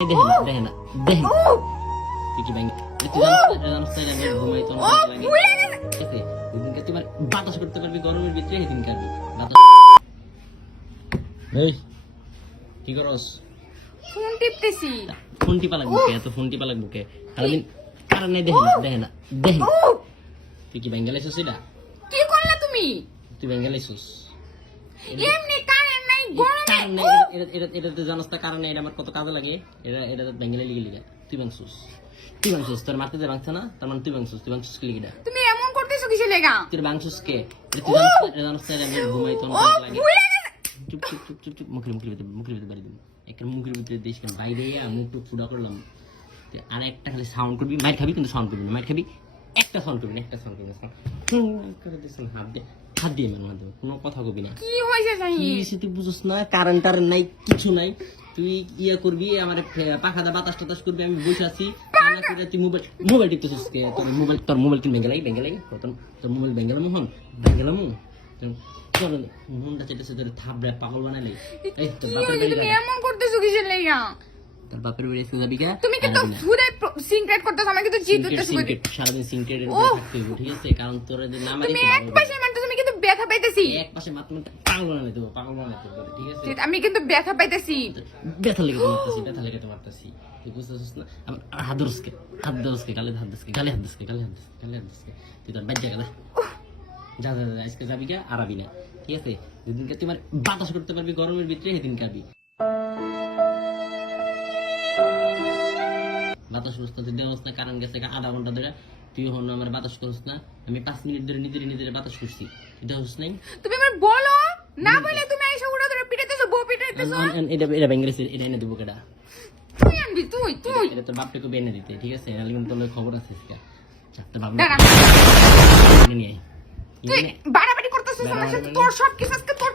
দেখে না তুই কি ব্যাংক তোমার বাতাস করতে পারবি গরমের ভিতরে সেদিন কাটবি কি করস ফোন টিপতেছি। ফোন টিপা লাগবে এত ফোন টিপা লাগবে কে সারাদিন কারণ নাই দেখে না তুই কি ব্যাঙ্গাল আইসুস এটা কি করলে তুমি? তুই ব্যাঙ্গাল আইসুস এমনি কারেন্ট নাই গরমে কারণ নাই এটা তো জানোস না কারণ নাই এটা আমার কত কাজে লাগে এটা তো ব্যাঙ্গালে লিগে তুই বাংসুস তোর মারতে বাংছে না তার মানে তুই বাংসুস কি লিগে তুমি এমন করতেছো কিসের লেগা? তুই বাংসুস কে তুই জানোস না আমি ঘুমাই তো লাগে চুপ মুখের ভিতরে বাড়ি দিবি একটা মুখের ভিতরে দেশ কেন বাইরে মুখ টুক ফুটা করলাম আর একটা খালি সাউন্ড করবি মাইর খাবি কিন্তু সাউন্ড করবি না মাইর খাবি একটা সাউন্ড করবি না হাত দিয়ে মেন মাধ্যমে কোনো কথা কবি না কি হয়েছে তুই বুঝছ না কারেন্ট টারেন্ট নাই কিছু নাই তুই ইয়া করবি আমার পাখা দা বাতাস টাতাস করবি আমি বসে আছি তুই মোবাইল টিপতেছিস তোর মোবাইল কিনবে বেঙ্গালাই তোর মোবাইল বেঙ্গালামু মনটা চেটেছে তোর থাবড়া পাগল বানাইলে এই তোর বাপের বাড়ি তুমি এমন করতেছো কিসের লেগা? তোর বাপের বাড়ি এসে যাবি কা তুমি কি তো ফুডে সিনক্রেট করতেছো আমাকে তো জিত করতেছো সারাদিন সিনক্রেটের থাকতে হবে ঠিক আছে কারণ তোর যে নাম তুমি এক পাশে মানতে তুমি কিন্তু ব্যথা পাইতেছি এক পাশে মাত্র পাগল বানাই দেবো ঠিক আছে আমি কিন্তু ব্যথা পাইতেছি ব্যথা লেগে তো মারতেছি তুই বুঝতেছিস না আমার হাত দরসকে গালে হাত দরসকে তুই তোর বাচ্চা গেলা যা আজকে যাবি কা আরাবি না ঠিক আছে যেদিনকে তুই বাতাস করতে পারবি গরমের ভিতরে সেদিন খাবি বাতাস করছ না তুই দেওয়াস না কারণ গেছে আধা ঘন্টা ধরে তুই হন আমার বাতাস করছ না আমি 5 মিনিট ধরে নিজের বাতাস করছি এটা হস নাই তুমি আমার বলো না বলে তুমি এসে উড়া ধরে পিটাইতেছো বউ পিটাইতেছো এটা বেঙ্গলিতে এটা এনে দেবো কেডা তুই আনবি তুই এটা তোর বাপটাকে বেনে দিতে ঠিক আছে এর কিন্তু তোর খবর আছে চারটা বাপ নিয়ে তুই বাড়াবাড়ি করতেছিস আমার সাথে তোর সব কিছু আজকে তোর